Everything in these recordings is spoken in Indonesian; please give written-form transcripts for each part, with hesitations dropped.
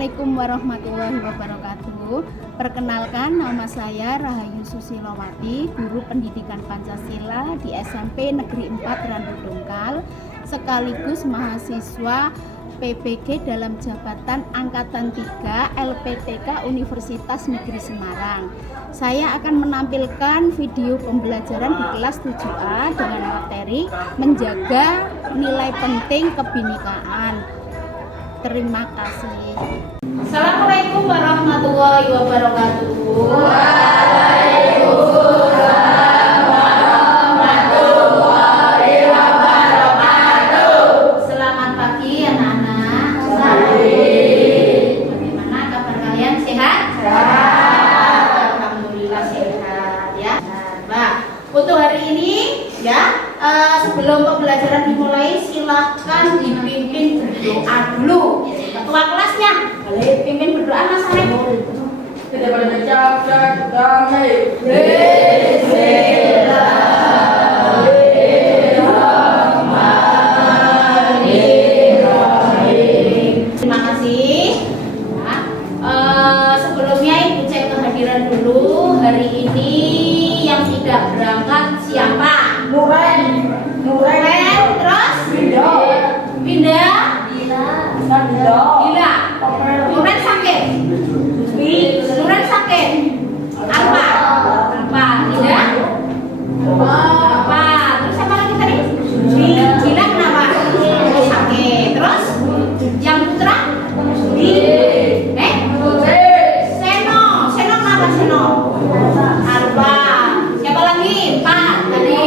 Assalamualaikum warahmatullahi wabarakatuh. Perkenalkan, nama saya Rahayu Susilowati, guru pendidikan Pancasila di SMP Negeri 4 Randu Dongkal, sekaligus mahasiswa PPG dalam jabatan Angkatan 3 LPTK Universitas Negeri Semarang. Saya akan menampilkan video pembelajaran di kelas 7A dengan materi menjaga nilai penting kebinekaan. Terima kasih. Assalamualaikum warahmatullahi wabarakatuh. Waalaikumsalam warahmatullahi wabarakatuh. Selamat pagi anak-anak. Bagaimana kabar kalian? Sehat? Sehat. Alhamdulillah sehat ya. Nah, untuk hari ini ya, sebelum pembelajaran dimulai silakan dipimpin berdoa dulu. Ketua kelasnya boleh pimpin berdoa Mas Arif. Kita berdoa damai. Bismillahirrahmanirrahim. Terima kasih. Nah, sebelumnya Ibu cek kehadiran dulu. Hari ini yang tidak berangkat siapa? Nuren. Terus? Pindah? Gila. Nuren sakit? Nuren sakit? Apa? Tidak? Apa? Terus apa lagi tadi? Gila kenapa? Sakit. Terus? Yang putra? Seno kenapa Seno? Alfa. Siapa lagi? Pak tadi.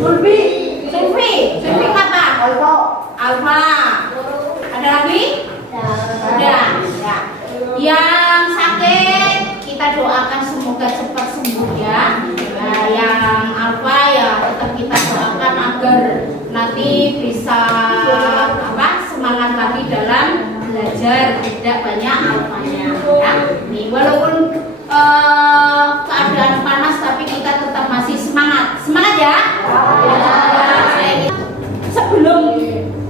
Sulfi apa? Alfa. Ada lagi? Udah. Ya. Yang sakit kita doakan semoga cepat sembuh ya. Nah, yang Alfa ya tetap kita doakan agar nanti bisa semangat lagi dalam belajar, tidak banyak alfanya ya. Nih, walaupun keadaan panas tapi kita tetap masih semangat ya. Sebelum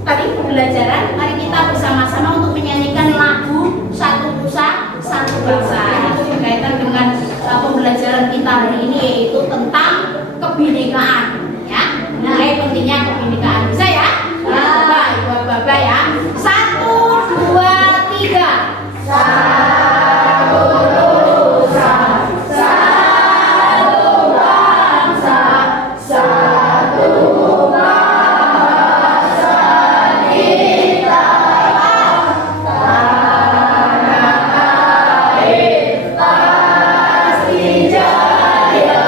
tadi pembelajaran, mari kita bersama-sama untuk menyanyikan lagu Satu Nusa Satu Bangsa. Itu berkaitan dengan pembelajaran kita hari ini, yaitu tentang kebinekaan ya. Nilai pentingnya kebinekaan. Bisa ya? Bapak ya. 1, 2, 3. Satu Nusa, satu bangsa, satu bahasa kita. Tanah air pasti jaya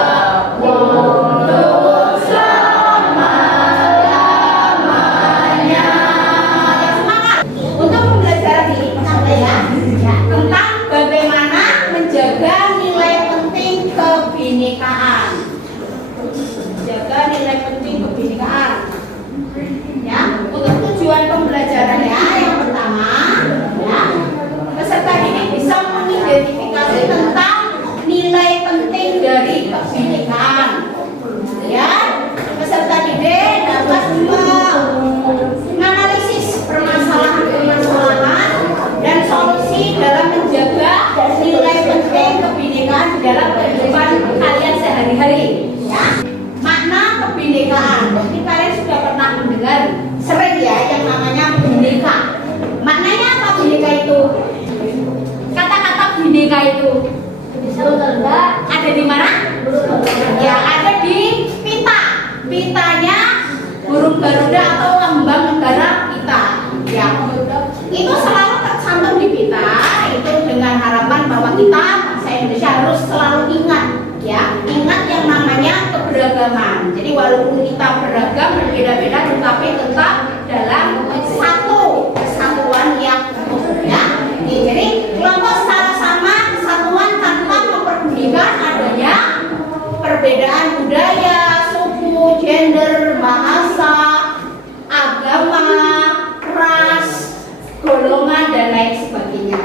untuk selama-lamanya. Semangat untuk pembelajaran ini ya, tentang bagaimana menjaga nilai penting kebinekaan. Jaga nilai penting kebinekaan. Ya, untuk tujuan pembelajaran ya, yang pertama ya, peserta didik bisa mengidentifikasi tentang nilai penting dari kebinekaan. Ya, peserta didik dapat menganalisis permasalahan-permasalahan dan solusi dalam menjaga nilai penting kebinekaan di dalam kehidupan kalian sehari-hari. Ya, makna kebinekaan. Mungkin kalian sudah pernah mendengar sering ya yang namanya bineka. Maknanya apa bineka itu? Kata-kata bineka itu ada di mana? Ya, ada di pita. Pitanya burung garuda atau lambang negara kita. Ya, itu selalu tercantum di pita. Itu dengan harapan bahwa kita bangsa Indonesia harus selalu ingat ya, ingat yang namanya keberagaman. Jadi walaupun kita beragam berbeda-beda, tetapi tetap dalam satu kesatuan yang utuh ya. Jadi kelompok secara sama, kesatuan tanpa memperdulikan adanya perbedaan budaya, suku, gender, bahasa, agama, ras, golongan dan lain sebagainya.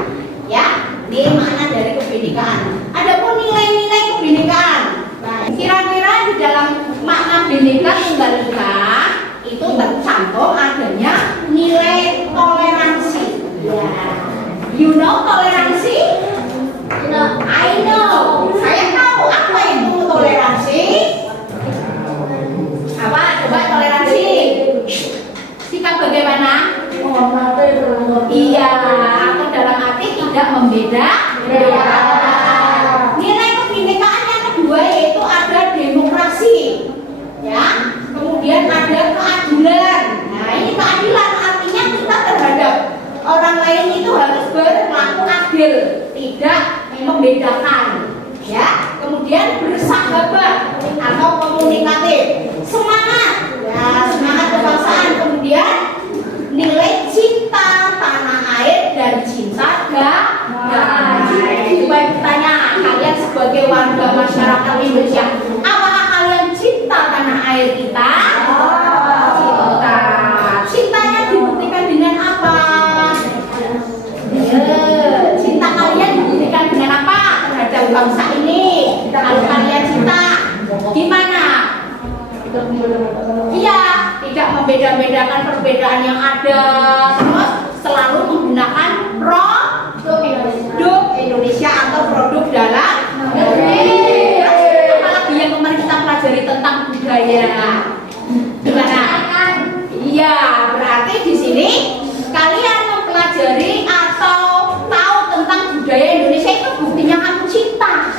Ya, ini makna dari kebinekaan. Adapun nilai-nilai kebinekaan. Nah, kira-kira di dalam makna Bhinneka Tunggal Ika itu Cinta bagaimana? Menghormati dan Iya, atau dalam arti tidak membedakan. Nilai kebinekaan yang kedua yaitu ada demokrasi, ya. Kemudian ada keadilan. Nah, ini keadilan artinya kita terhadap orang lain itu harus berlaku adil, tidak membedakan, ya. Kemudian bersahabat atau komunikatif, semangat, ya, semangat kebangsaan. Kemudian nilai cinta tanah air dan cinta damai. Coba bertanya, kalian sebagai warga masyarakat Indonesia, apakah kalian cinta tanah air kita? Cinta. Cintanya dibuktikan dengan apa? Cinta kalian dibuktikan dengan apa terhadap bangsa ini? Kalau kalian cinta, gimana? Iya, tidak membeda-bedakan perbedaan yang ada, terus selalu menggunakan produk Indonesia atau produk dalam negeri. Apalagi yang kemarin kita pelajari tentang budaya. Gimana? Iya, berarti di sini kalian mempelajari atau tahu tentang budaya Indonesia itu buktinya kamu cinta.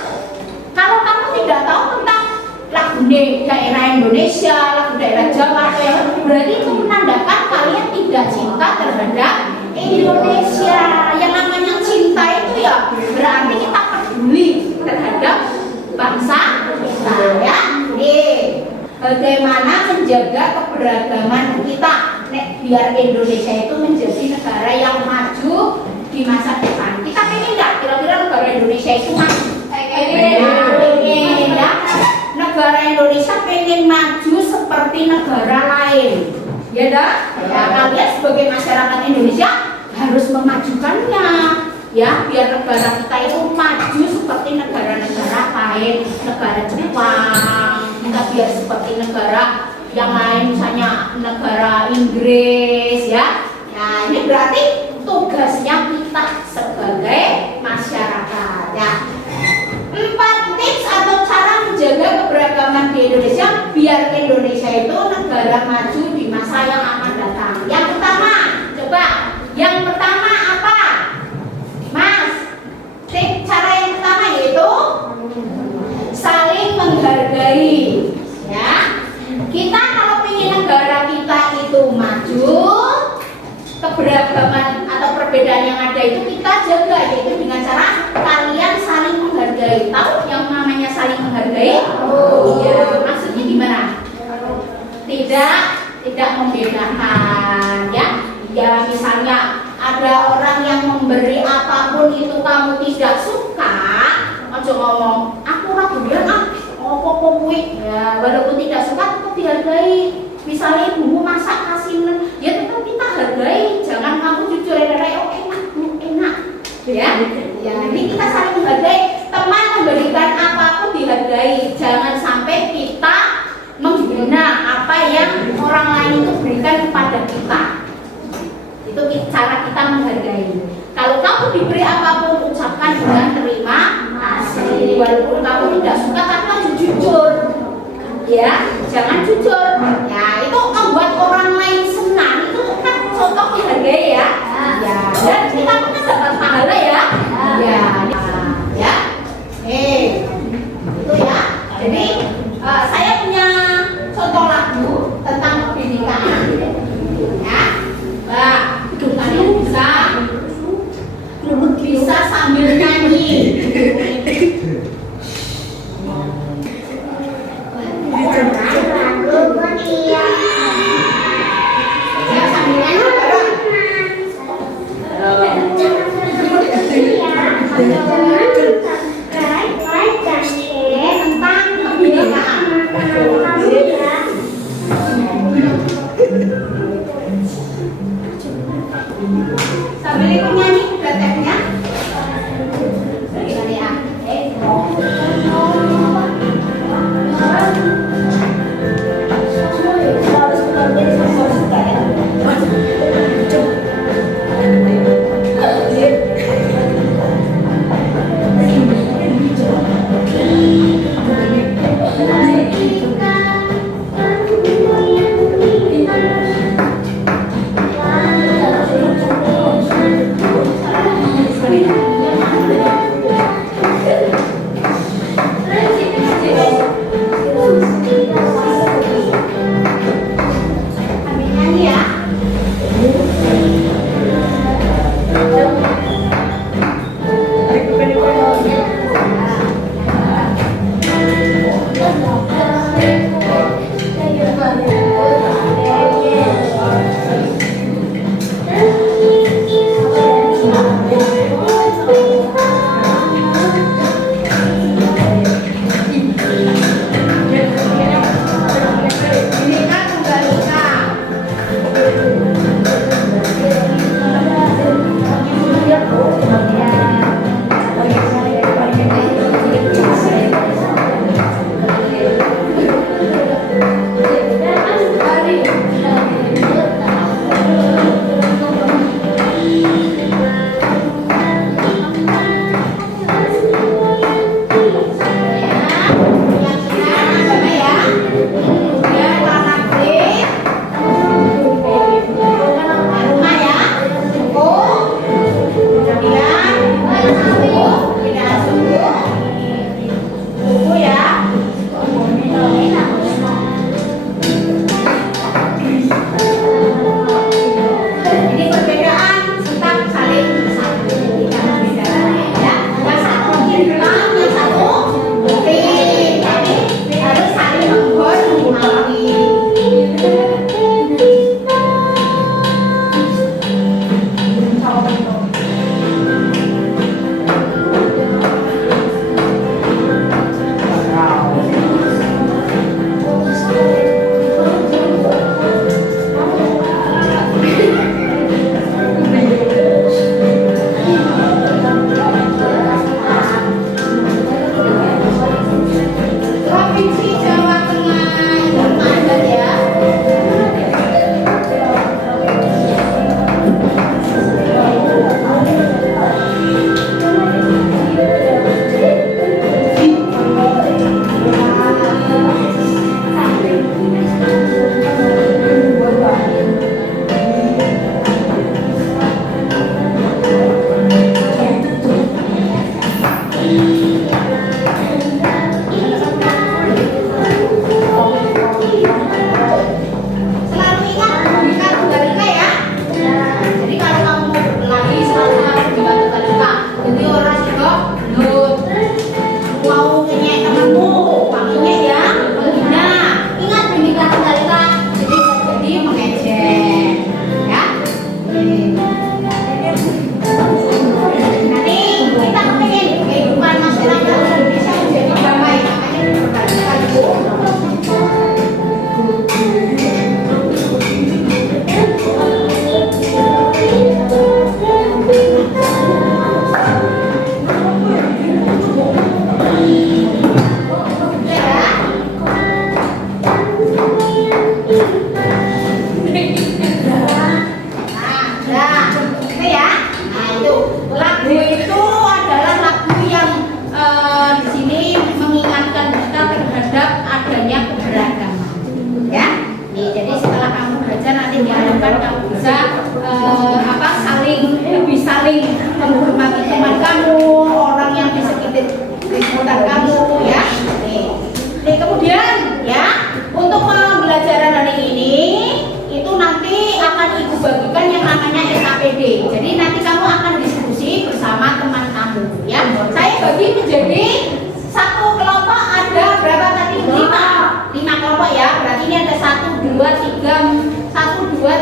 Kalau kamu tidak tahu tentang lagu daerah Indonesia, lagu daerah Jawa, berarti itu menandakan kalian tidak cinta terhadap Indonesia. Yang namanya cinta itu ya berarti kita peduli terhadap bangsa kita, ya. Bagaimana menjaga keberagaman kita, biar Indonesia itu menjadi negara yang maju di masa depan. Kita pengen nggak kira-kira negara Indonesia itu maju? Pengen, ya. Negara Indonesia pengen maju seperti negara lain, ya dah. Ya, kalian sebagai masyarakat Indonesia harus memajukannya, ya, biar negara kita itu maju seperti negara-negara lain, negara Jepang, kita biar seperti negara yang lain, misalnya negara Inggris, ya. Nah, ini berarti tugasnya kita sebagai masyarakat, ya. 4 tips atau cara menjaga keberagaman di Indonesia biar Indonesia itu negara maju di masa yang akan datang. Yang pertama, coba. Yang pertama apa? Mas, tips cara yang pertama yaitu saling menghargai, ya. Kita kalau ingin negara kita itu maju, keberagaman atau perbedaan yang ada itu kita jaga, yaitu dengan cara kalian saling menghargai. Tahu yang namanya saling menghargai? Iya, maksudnya gimana? Tidak membedakan, ya. Ya, misalnya ada orang yang memberi apapun itu kamu tidak suka, aja ngomong aku ora doyan apa-apa kuwi. Ya, walaupun tidak suka tetap dihargai. Misalnya ibumu masak kasih, ya tetap kita hargai. Jangan kamu jujur oh enak, enak, ya. Ya, ini kita saling menghargai. Teman memberikan apapun dihargai. Jangan sampai kita menghina apa yang orang lain itu berikan kepada kita. Itu cara kita menghargai. Kalau kamu diberi apapun, ucapkan dengan terima kasih. Walaupun kamu tidak suka, tapi harus jujur. Ya, jangan jujur. Ya, itu membuat orang lain senang. Itu kan contoh dihargai, ya. Ya, dan kita pun dapat pahala, ya. Ya, ya. Itu ya. Jadi saya punya contoh lagu tentang kebinekaan. Ya. Nah, kalian bisa sambil nyanyi. Lagu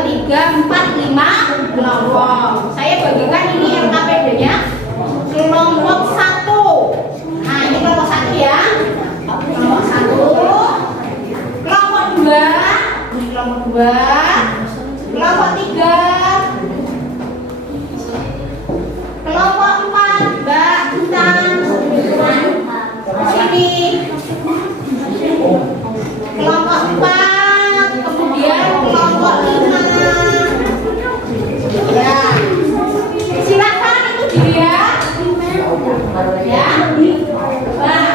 3, 4, 5 kelompok. Saya bagikan ini LKPD-nya kelompok 1. Nah, ini kelompok 1 ya. Kelompok 1. Kelompok 2. Ini kelompok 2. Kelompok 3. Kelompok 4, Mbak Intan. Sini. Kelompok 4, kemudian kelompok 5. Ya. Silakan itu dia. Ya. Mbak,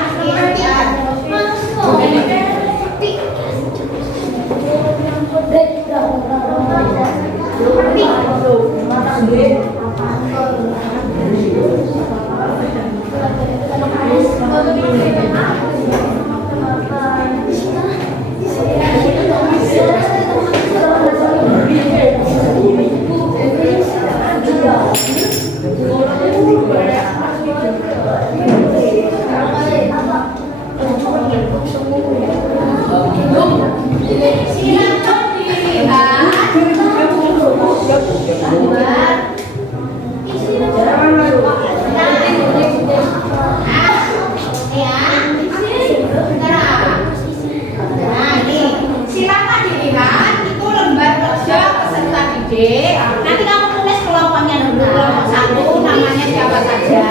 nanti kamu tulis kelompoknya dulu. Kelompok 1 namanya siapa saja.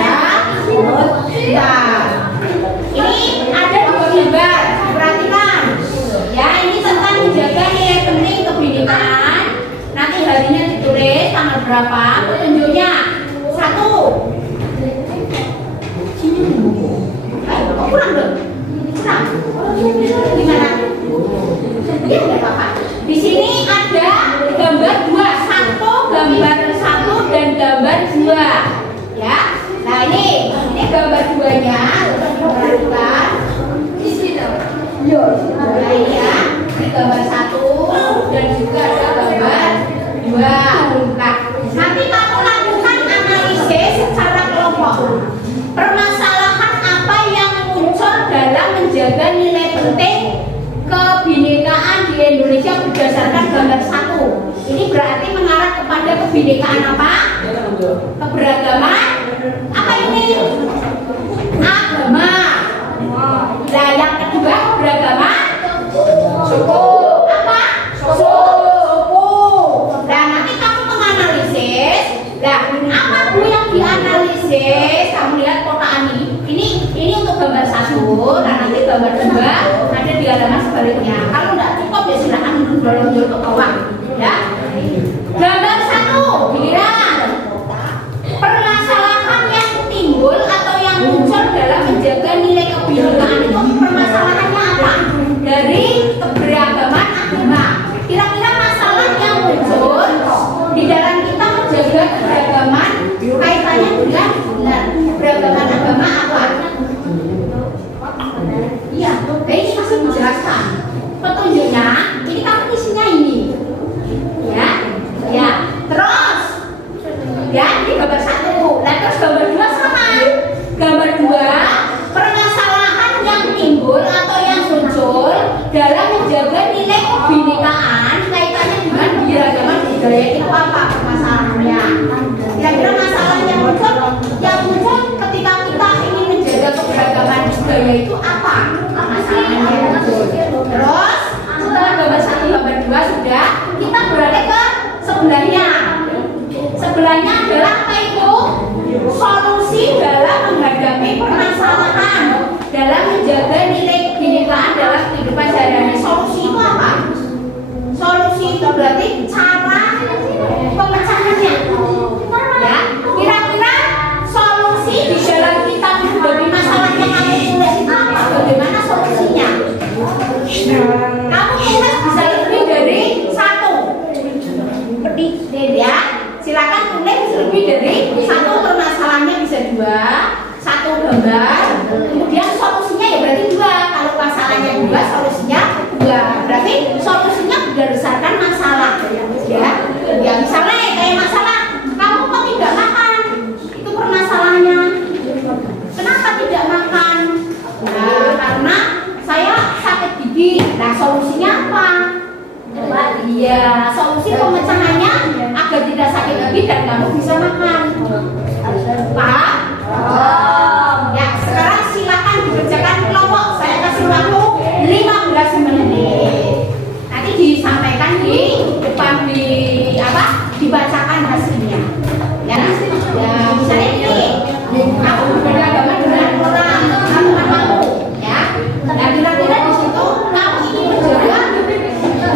Nah, ini ada 2 gambar. Perhatikan. Ya, ini tentang menjaga nilai penting kebinekaan. Nanti harinya ditulis tanggal berapa. Petunjuknya 1. Kurang dong. Kurang. Gimana? Ya, enggak apa-apa. Di sini ada gambar 2, gambar 1 dan gambar 2. Ya. Nah, ini gambar 2-nya. Perhatikan. Di sini. Nah, ini ya. Ini gambar 1 dan juga ada gambar 2. Nah, nanti kamu lakukan analisis secara kelompok. Permasalahan apa yang muncul dalam menjaga nilai penting kebinekaan di Indonesia berdasarkan gambar 1. Ini berarti mengarah kepada kebinekaan apa? Keberagaman. Apa ini? Agama. Nah, yang kedua keberagaman suku. Apa? Suku. Nah, nanti kamu menganalisis. Nah, apa Bu yang dianalisis? Kamu lihat kotaan ini untuk gambar 1. Nah, nanti gambar 2 ada di halaman sebaliknya. Kalau tidak cukup ya silakan mundur ke bawah. Ya. Gambar 1, giliran. Permasalahan yang timbul atau yang muncul dalam menjaga nilai kebinekaan itu permasalahannya apa? Dari keberagaman agama. Kira-kira masalah yang muncul di dalam kita menjaga keberagaman kaitannya dengan keberagaman agama apa? Iya, ini masih menjelaskan. Petunjuknya, ini kamu isinya ini. Ya, terus ya, ini gambar 1. Nah, terus gambar 2 sama. Gambar 2, permasalahan yang timbul atau yang muncul dalam menjaga nilai kebinekaan kaitannya dengan keberagaman budaya itu apa permasalahannya? Kira-kira masalah yang muncul ketika kita ingin menjaga keberagaman budaya itu apa masalahnya? Terus setelah gambar 1, gambar 2 sudah, kita beralih ke sebelahnya adalah apa itu? Solusi dalam menghadapi permasalahan dalam menjaga nilai kebinekaan dalam kehidupan sehari-hari. Solusi itu apa? Solusi itu berarti cara pemecahannya. Ya, kira-kira solusi di dalam kita menghadapi masalah yang kamu tulis itu apa? Bagaimana solusinya? Kamu tulis bisa lebih dari 1. Ya, silakan tulis lebih dari 1. Permasalahannya bisa 2, 1 gambar, kemudian solusinya ya berarti 2. Kalau masalahnya 2, solusinya 2. Berarti solusinya berdasarkan masalah. Ya misalnya kayak masalah kamu kok tidak makan, itu permasalahannya. Kenapa tidak makan? Nah, karena saya sakit gigi. Nah, solusinya apa? Iya, solusi pemecahan Ya, sekarang silakan dikerjakan kelompok. Saya kasih waktu 15 menit. Nanti disampaikan di depan dibacakan hasilnya. Ya, misalnya ini, aku beragama dengan orang kamu, ya. Nah, kira-kira di situ kamu itu menjawab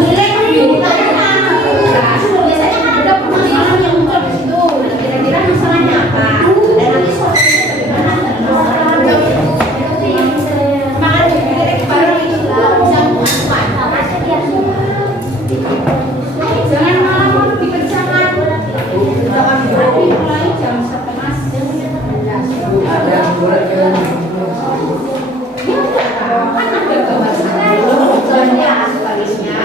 nilai kebinekaan. Nah, biasanya kan ada permasalahan yang muncul di situ. Kira-kira masalahnya apa? Dan nanti solusinya bagaimana? Maka dipikir bareng itu bisa muat. Jangan malam dikerjakan. Jangan berarti mulai jam 11:30. Kan ada gambar saya sebaliknya.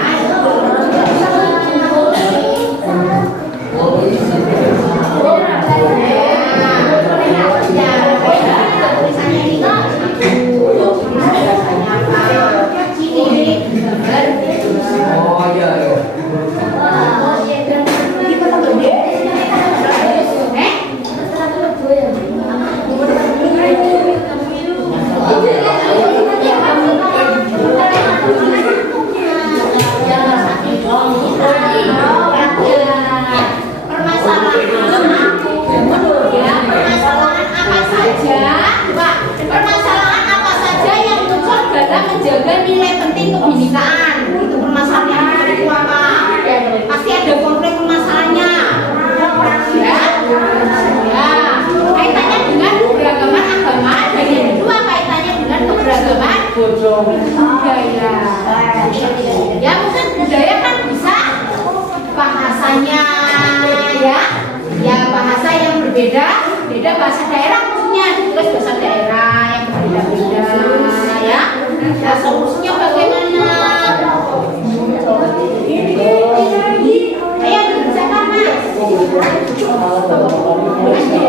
Permasalahan apa saja yang muncul dalam menjaga nilai penting kebinekaan? Itu permasalahan itu apa? Pasti ada konflik permasalahannya. Ya, kaitannya dengan keberagaman agama, dan yang kedua kaitannya dengan keberagaman budaya. Ya, mungkin budaya kan bisa bahasanya, ya bahasa yang berbeda, beda bahasa daerah maksudnya, ditulis bahasa daerah yang berbeda-beda, ya. Nah, solusinya bagaimana? Ayo dikerjakan, Mas. Ini baru kalau bahasa kamu ya.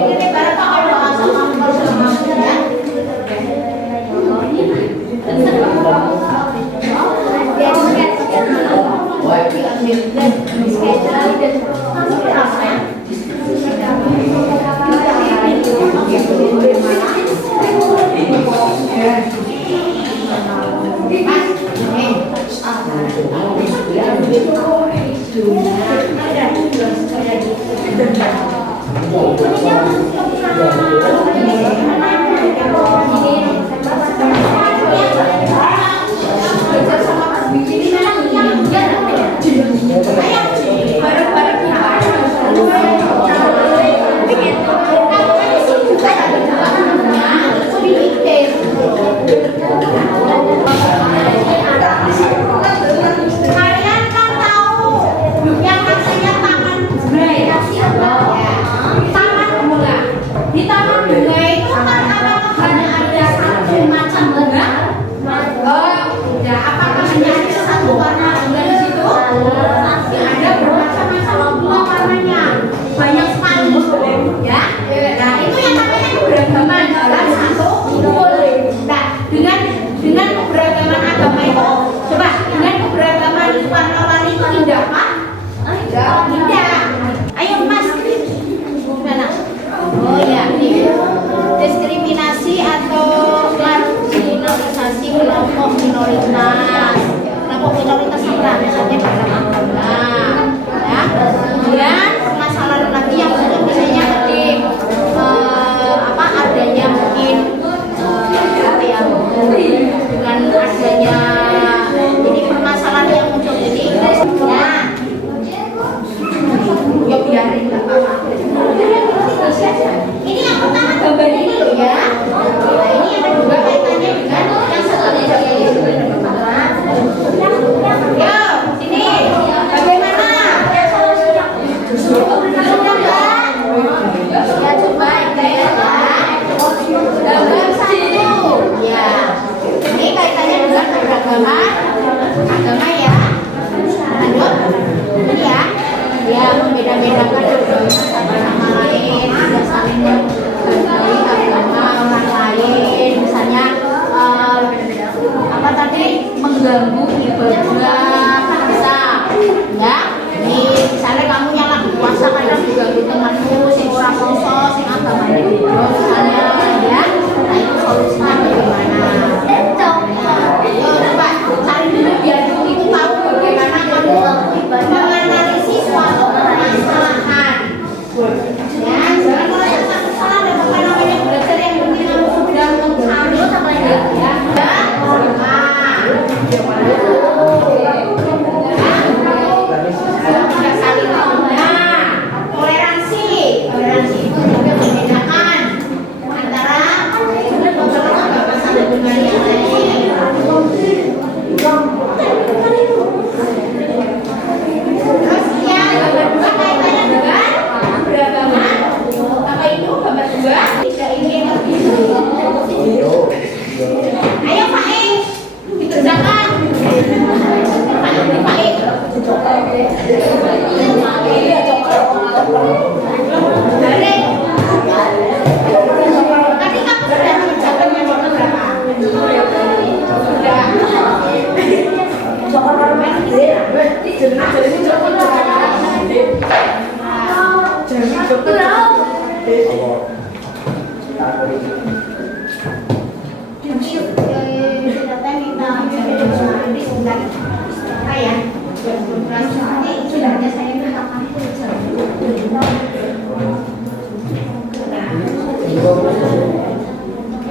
Kalian kan tahu yang namanya taman bunga ya? Taman bunga. Di taman bunga itu kan apakah hanya ada satu macam bunga? Oh, ya. Apakah hanya ada satu warna bunga di situ? Ada bermacam-macam bunga warnanya, banyak sekali, ya. Nah, itu yang namanya keberagaman dalam satu kumpul. Nah, dengan keberagaman agama itu, coba dengan keberagaman warna-warni itu indah apa? Indah. Ayo Mas, gimana? Oh ya, ini diskriminasi atau marginalisasi kelompok minoritas. Kelompok minoritas apa? Misalnya dalam agama, ya. Kemudian masalah lagi yang sudah misalnya tadi adanya mungkin dengan adanya ini permasalahan yang muncul ini, ya. Ya biarin nggak apa-apa. Ini yang pertama gambar ini loh ya. Nah, ini yang kedua kaitannya dengan yang satunya ini. Ya, sini bagaimana? Ya coba ya. Gambar satu. Ya. Ini kaitannya dengan keberagaman agama ya. Lanjut. Ini ya. Ya, membeda-bedakan agama satu sama lain, tidak saling menghargai agama orang lain. Misalnya apa tadi, mengganggu ibadah puasa, ya. Ini misalnya kamu yang lagi puasa kadang diganggu temanmu, sing orang poso, sing agamanya beda, misalnya.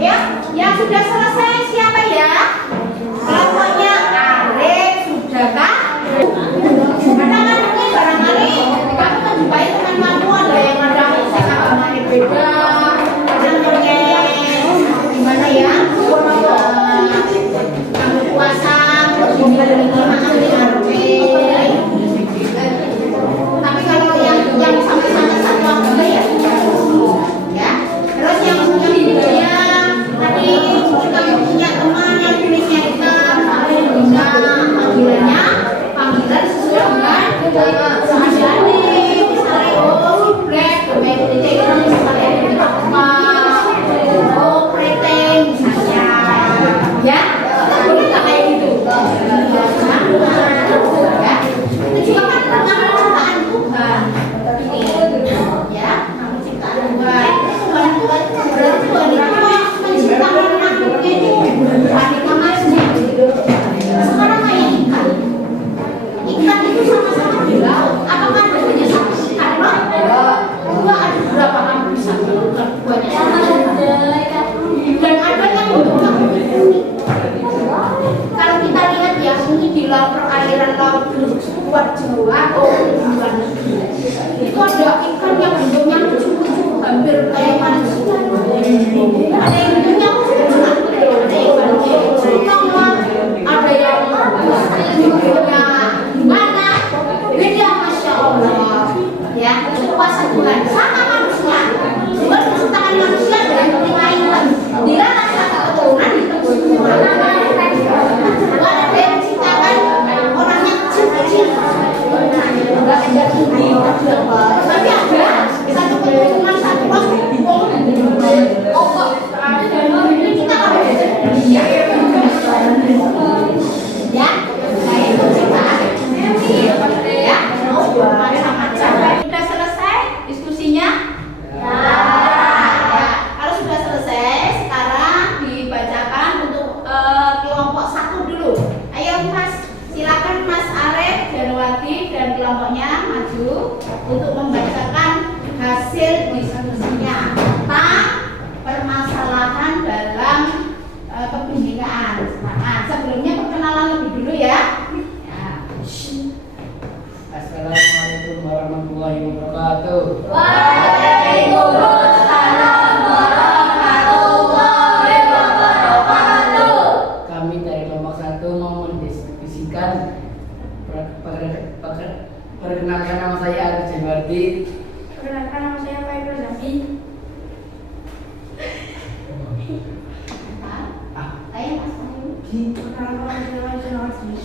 Ya, yang sudah selesai siapa ya? Kelompoknya Arif, sudah kah? Ada kan ini barangkali kamu kan jumpai teman kamu ada yang ada musik agamanya beda, ada gimana ya? Kamu puasa, ini tapi kalau yang sama-sama satu agama ya, ya. Terus yang hidupnya tadi kamu punya teman yang tulisnya hitam, bisa panggilan sesuai dengan sehari-hari. Misalnya black, misalnya apa, keriting misalnya, ya. Boleh tak kayak gitu? Ya. Itu juga kan nama ciptaan Tuhan. Ya, nama ciptaan Tuhan. Tuhan itu berarti Tuhan itu menciptakan makhluknya itu aneka macam. Sekarang kayak ikan. Ikan itu sama-sama di laut. Apakah ada hanya satu ikan? Dua ada berapa kamu bisa menemukan banyak. Dan ada yang bentuknya unik. Kalau kita lihat ya, ini di laut perairan laut luar Jawa, itu ada ikan yang bentuknya lucu-lucu, hampir kayak manusia. Ada yang bentuknya lucu-lucu, ada yang bentuknya gimana? Beda, masya Allah. Ya, itu kuasa Tuhan. Sama manusia. Tuhan menciptakan manusia dengan ketinggalan. Dilarang kata keturunan itu semua. Ada yang menciptakan orang yang kecil-kecil. Enggak ada tinggi, tapi ada satu keturunan satu ras. Oh kok ini kita kalau ya, ya, nah itu ciptaan. Ya, macam-macam. Sudah selesai diskusinya? Ya. Kalau sudah selesai, sekarang dibacakan untuk kelompok 1 dulu. Ayo Mas, silakan Mas Arif, Janwati dan kelompoknya maju untuk membacakan hasil diskusinya tentang permasalahan dalam kebinekaan. Nah, sebelumnya perkenalan lebih dulu ya. Assalamualaikum warahmatullahi wabarakatuh. Waalaikumsalam warahmatullahi wabarakatuh. Kami dari kelompok 1 mau mendiskusikan perkenalkan nama saya Arif Janwardi. Perkenalkan nama saya Fairul Zaki. Saya Mas Ayu. Perkenalkan nama saya Janwardi.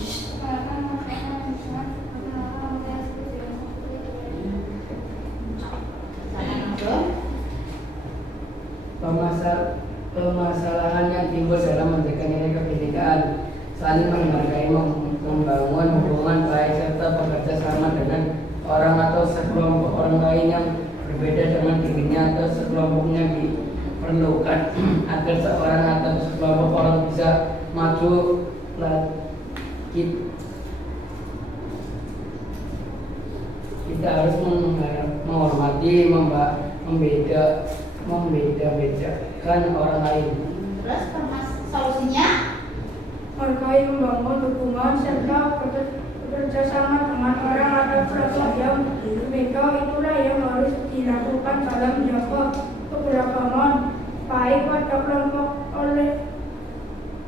Permasalahan yang timbul dalam menjaga nilai kebinekaan, saling menghargai, membangun hubungan baik serta bekerja sama dengan orang atau sekelompok orang lain yang berbeda dengan dirinya atau sekelompoknya diperlukan agar seorang atau sekelompok orang bisa maju kita harus menghormati, membeda-bedakan orang lain. Terus solusinya? Menghargai, membangun hubungan serta bekerja sama dengan orang atau kelompok yang berbeda. Itulah yang harus dilakukan dalam menjaga keberagaman baik pada kelompok oleh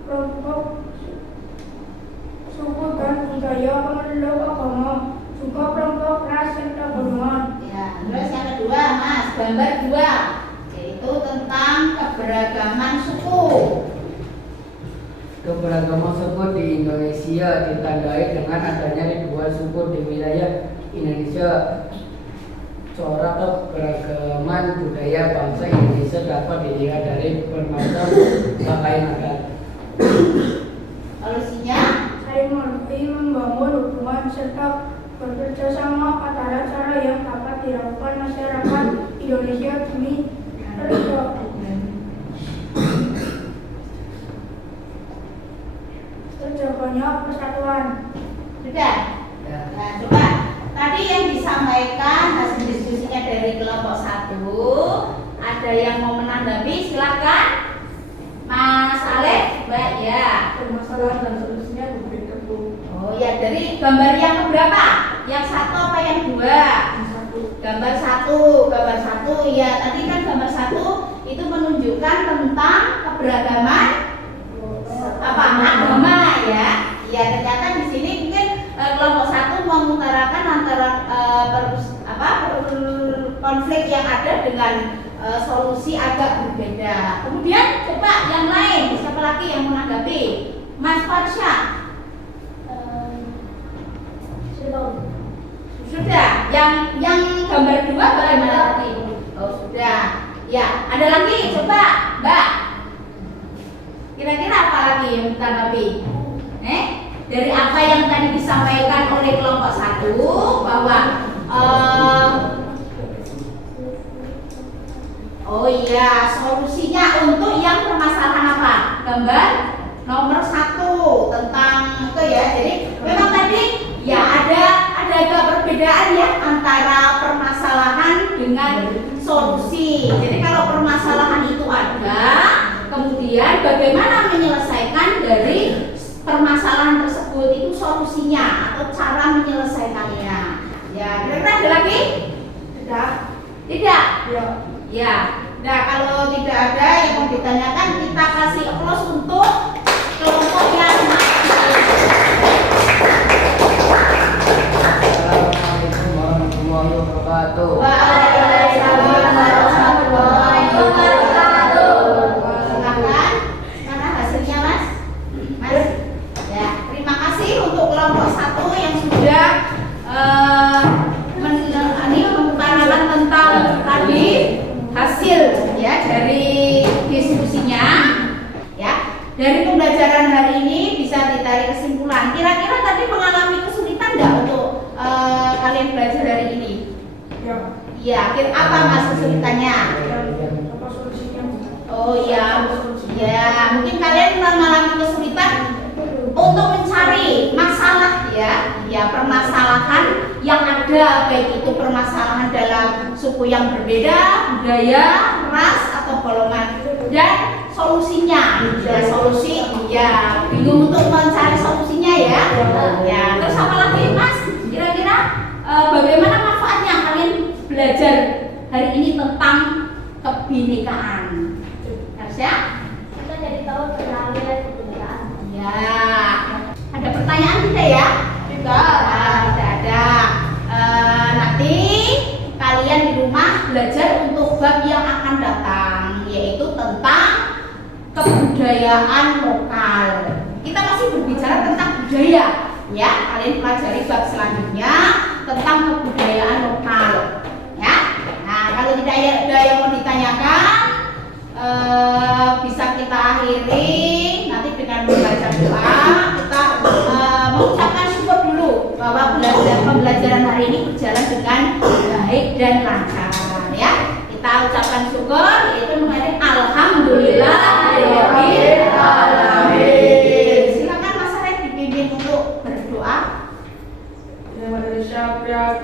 kelompok suku dan budaya, pemeluk agama, juga kelompok ras serta golongan. Ya, terus yang kedua, Mas, gambar 2, yaitu tentang keberagaman suku. Keberagaman suku di Indonesia ditandai dengan adanya ribuan suku di wilayah Indonesia. Corak keberagaman budaya bangsa Indonesia dapat dilihat dari bermacam pakaian adat. Solusinya? Saling mengerti, membangun hubungan serta bekerja sama adalah cara yang dapat dilakukan masyarakat Indonesia demi merdeka. Terjaganya persatuan. Sudah? Ya. Nah, coba tadi yang disampaikan hasil diskusinya dari kelompok 1, ada yang mau menanggapi, silakan. Mas Alek, Mbak, ya. Permasalahan dan solusinya berbeda, Bu. Oh ya, dari gambar yang keberapa? Yang 1 apa yang 2? Satu. Gambar 1, ya tadi kan gambar 1 itu menunjukkan tentang keberagaman apa agama ya. Ya ternyata di sini mungkin kelompok 1 mengutarakan antara konflik yang ada dengan solusi agak berbeda. Kemudian coba yang lain, siapa lagi yang menanggapi? Mas Farsha. Sudah. Yang gambar 2 bagaimana tadi? Oh sudah. Ya, ada lagi coba, Mbak. Kira-kira apa lagi yang ditanggapi? Dari apa yang tadi disampaikan oleh kelompok 1 bahwa oh iya, solusinya untuk yang permasalahan apa? Gambar nomor 1 tentang itu ya. Jadi memang tadi ya ada agak perbedaan ya antara permasalahan dengan solusi. Jadi kalau permasalahan itu ada, kemudian bagaimana menyelesaikan dari permasalahan tersebut itu solusinya atau cara menyelesaikannya. Ya, kira-kira ada lagi? Tidak. Ya. Ya. Nah, kalau tidak ada yang mau ditanyakan, kita kasih applause untuk kelompok yang Assalamualaikum warahmatullahi wabarakatuh. Waalaikumsalam warahmatullahi wabarakatuh. Silakan. Mana hasilnya, Mas? Mas. Ya, terima kasih untuk kelompok 1 yang sudah mengutarakan tentang tadi hasil ya dari diskusinya. Ya, dari pembelajaran hari ini bisa ditarik kesimpulan. Kira-kira tadi mengalami kesulitan nggak untuk kalian belajar hari ini? Ya. Iya, apa Mas kesulitannya? Apa solusinya, Bu? Oh iya, ya mungkin kalian mengalami kesulitan untuk mencari masalah ya permasalahan yang ada, baik itu permasalahan dalam suku yang berbeda, budaya, ras atau golongan, dan solusinya. Ya solusi, ya bingung untuk mencari solusinya ya. Ya terus apa lagi Mas? Kira-kira bagaimana manfaatnya kalian belajar hari ini tentang kebinekaan? Harusnya Kita jadi tahu tentang nilai kebinekaan. ya. Ada pertanyaan tidak ya? Tidak ada. Nanti kalian di rumah belajar untuk bab yang akan datang, yaitu tentang kebudayaan lokal. Kita masih berbicara tentang budaya, ya. Kalian pelajari bab selanjutnya tentang kebudayaan lokal, ya. Nah, kalau tidak ada yang mau ditanyakan, bisa kita akhiri nanti dengan membaca doa. Kita mengucapkan syukur dulu bahwa pembelajaran hari ini berjalan dengan baik dan lancar ya. Kita ucapkan syukur, yaitu mengenai alhamdulillahirabbil alamin. Silakan Mas Arif dipimpin untuk berdoa. Warzuqna